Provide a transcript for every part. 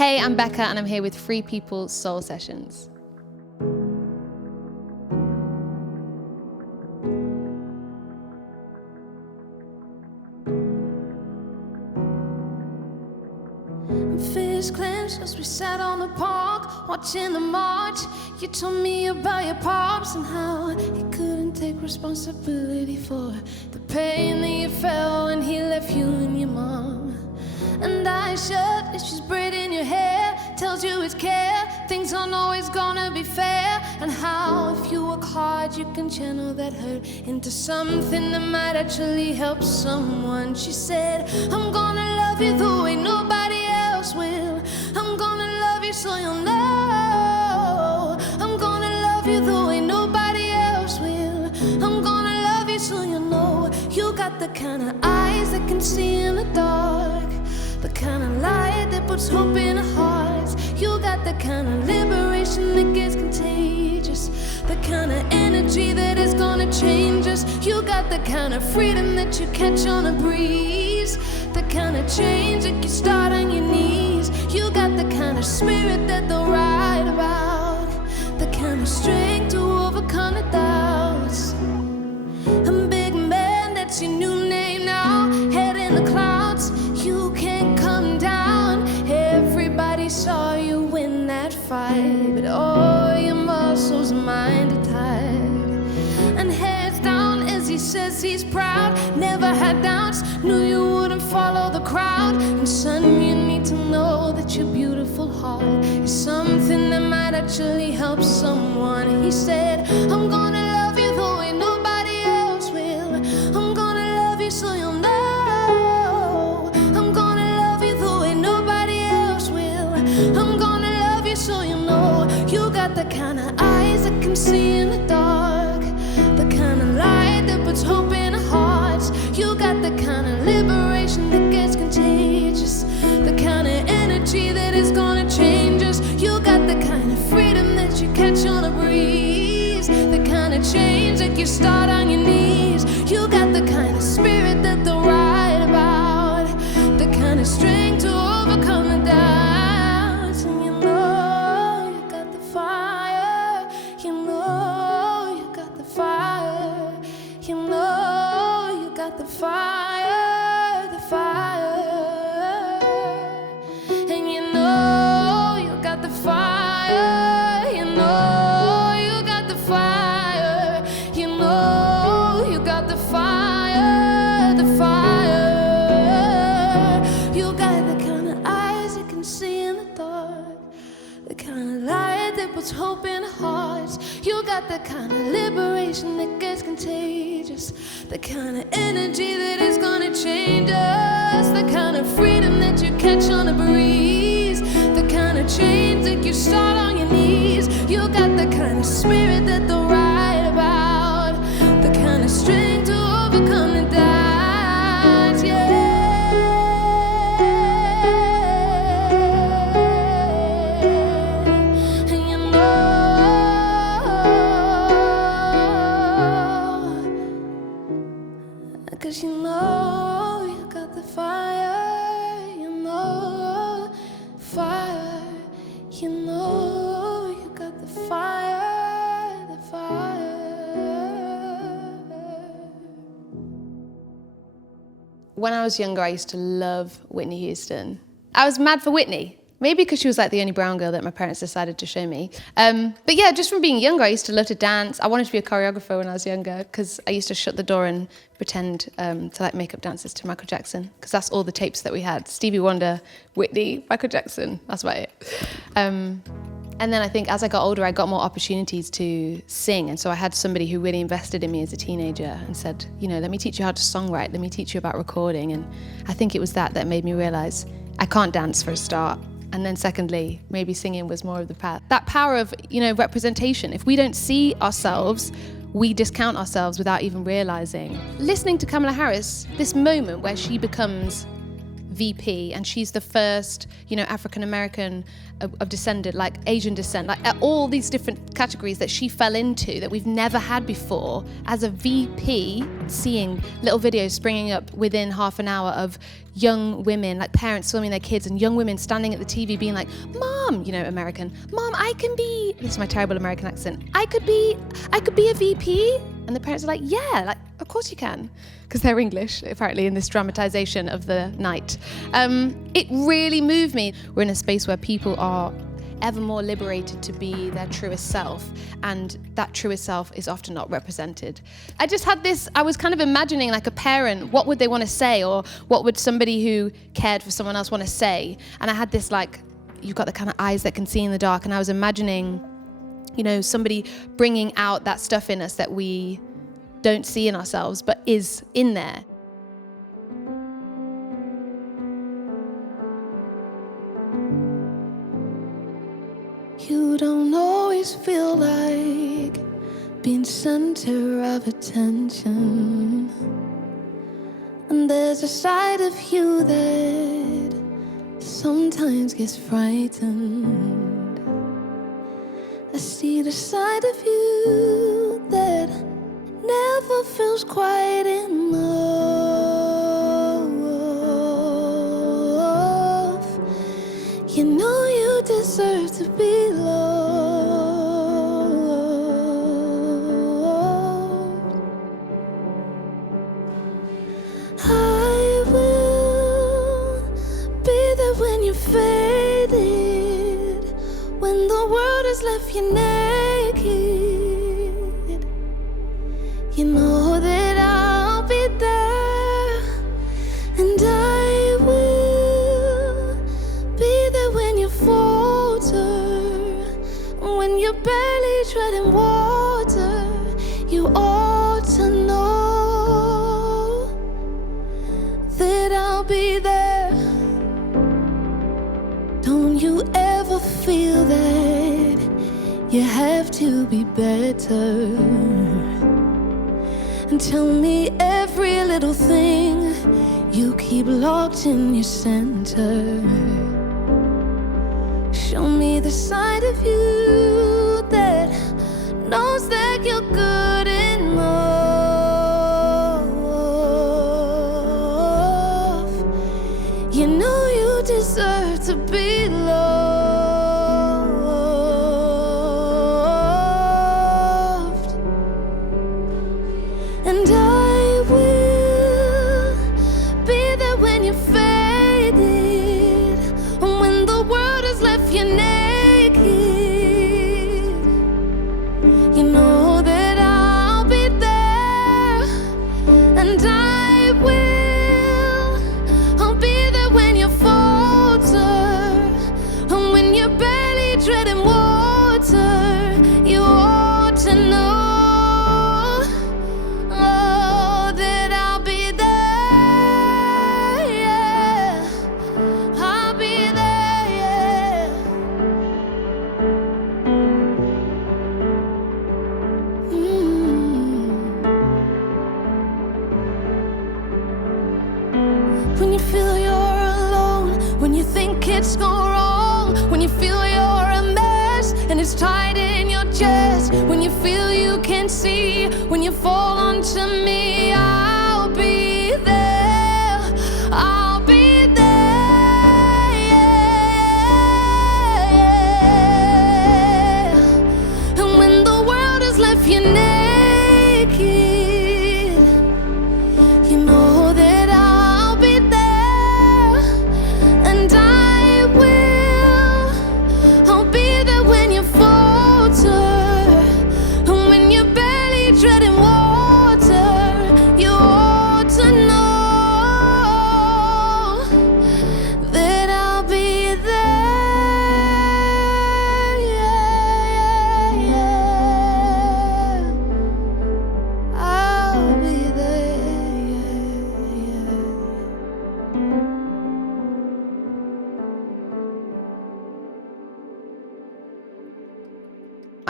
Hey, I'm Beka and I'm here with Free People Soul Sessions. Fist clenched as we sat on the park, watching the march. You told me about your pops and how he couldn't take responsibility for the pain that you felt when he left you and your mom. And I shut as she's braiding your hair, tells you it's care, things aren't always gonna be fair. And how if you work hard you can channel that hurt into something that might actually help someone. She said, I'm gonna love you the way nobody else will. I'm gonna love you so you'll know. I'm gonna love you the way nobody else will. I'm gonna love you so you'll know. You got the kind of eyes that can see in the dark, the kind of light that puts hope in our hearts. You got the kind of liberation that gets contagious, the kind of energy that is gonna change us. You got the kind of freedom that you catch on a breeze, the kind of change that you start on your knees. You got the kind of spirit that they'll write about, the kind of strength to overcome the doubts. A big man, that's your new name now, head in the clouds. You can't come down. Everybody saw you win that fight, but all your muscles, mind are tired. And heads down as he says he's proud, never had doubts, knew you wouldn't follow the crowd. And son, you need to know that your beautiful heart is something that might actually help someone. He said, I'm gonna love you the way nobody else will. I'm gonna love you so you'll know. I'm gonna love you the way nobody else will. I'm gonna love you so you'll know. You got the kind of eyes that can see in the dark, the kind of light that puts hope in our hearts. You got the kind of liberation that gets contagious, the kind of energy that is gonna change us. You got the kind of freedom that you catch on a breeze, the kind of change that you start on your knees. You got the kind of spirit that they'll write about, the kind of strength to overcome the doubts. And you know you got the fire, you know you got the fire, you know you got the fire, the fire. And you know you got the fire, you know you got the fire, you know you got the fire, the fire. You got the kind of eyes that can see in the dark, the kind of light that puts hope in our hearts. You got the kind of liberation that gets contagious, the kind of energy that is gonna change us, the kind of freedom that you catch on a breeze, the kind of change that you start on your knees. You got the kind of spirit that they'll write about, the kind of strength to overcome the doubts, yeah. And you know, 'cause you know you got the fire, you know, fire, you know you got the fire, the fire. When I was younger, I used to love Whitney Houston. I was mad for Whitney. Maybe because she was like the only brown girl that my parents decided to show me. But yeah, just from being younger, I used to love to dance. I wanted to be a choreographer when I was younger because I used to shut the door and pretend to like make up dances to Michael Jackson, because that's all the tapes that we had. Stevie Wonder, Whitney, Michael Jackson, that's about it. And then I think as I got older, I got more opportunities to sing. And so I had somebody who really invested in me as a teenager and said, you know, let me teach you how to songwrite, let me teach you about recording. And I think it was that made me realize I can't dance for a start. And then secondly, maybe singing was more of the path. That power of, you know, representation. If we don't see ourselves, we discount ourselves without even realizing. Listening to Kamala Harris, this moment where she becomes VP, and she's the first, African-American of descendant, like Asian descent, like all these different categories that she fell into that we've never had before. As a VP, seeing little videos springing up within half an hour of young women, like parents filming their kids, and young women standing at the TV being like, Mom, American, Mom, I can be, this is my terrible American accent, I could be a VP. And the parents are like, yeah, like, of course you can. Because they're English, apparently, in this dramatization of the night. It really moved me. We're in a space where people are ever more liberated to be their truest self, and that truest self is often not represented. I just had this, I was kind of imagining, like a parent, what would they want to say, or what would somebody who cared for someone else want to say? And I had this, like, you've got the kind of eyes that can see in the dark, and I was imagining, somebody bringing out that stuff in us that we don't see in ourselves, but is in there. You don't always feel like being center of attention, and there's a side of you that sometimes gets frightened. I see the side of you that never feels quite enough. You know you deserve to be loved. I will be there when you're faded, when the world has left you naked. You know that I'll be there, and I will be there when you falter, when you're barely treading water. You ought to know that I'll be there. Don't you ever feel that you have to be better, and tell me every little thing you keep locked in your center. Show me the side of you that knows that you're good enough. You know you deserve to be loved. And I will be there when you're faded, when the world has left you naked. You know that I'll be there, and I'll be there when you falter, and when you're barely treading water. You ought to know. When you feel you're alone, when you think it's gone wrong, when you feel you're a mess and it's tight in your chest, when you feel you can't see, when you fall onto me, I'll be there. I'll be there, yeah. And when the world has left you naked, you know that I'll be there, and I'll be there when you falter, and when you're barely treading water. You ought to know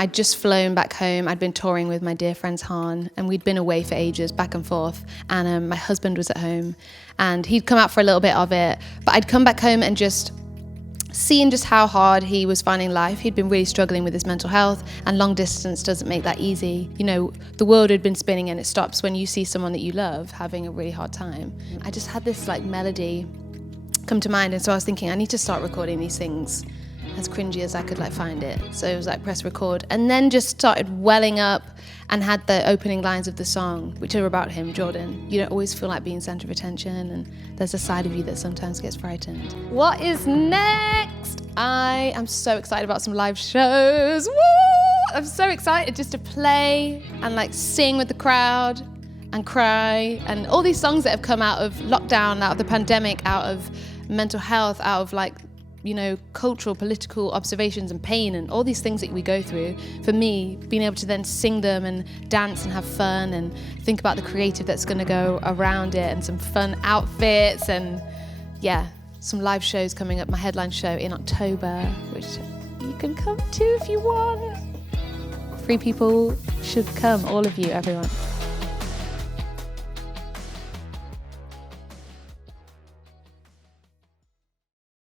I'd just flown back home. I'd been touring with my dear friends Han, and we'd been away for ages, back and forth. And my husband was at home, and he'd come out for a little bit of it. But I'd come back home and just seeing just how hard he was finding life. He'd been really struggling with his mental health, and long distance doesn't make that easy. You know, the world had been spinning, and it stops when you see someone that you love having a really hard time. I just had this like melody come to mind, and so I was thinking I need to start recording these things as cringy as I could like find it. So it was like press record, and then just started welling up and had the opening lines of the song, which are about him, Jordan. You don't always feel like being center of attention, and there's a side of you that sometimes gets frightened. What is next? I am so excited about some live shows. Woo! I'm so excited just to play and like sing with the crowd and cry, and all these songs that have come out of lockdown, out of the pandemic, out of mental health, out of like, you know, cultural, political observations and pain and all these things that we go through. For me, being able to then sing them and dance and have fun and think about the creative that's going to go around it, and some fun outfits, and yeah, some live shows coming up. My headline show in October, which you can come to if you want. 3 people should come, all of you, everyone.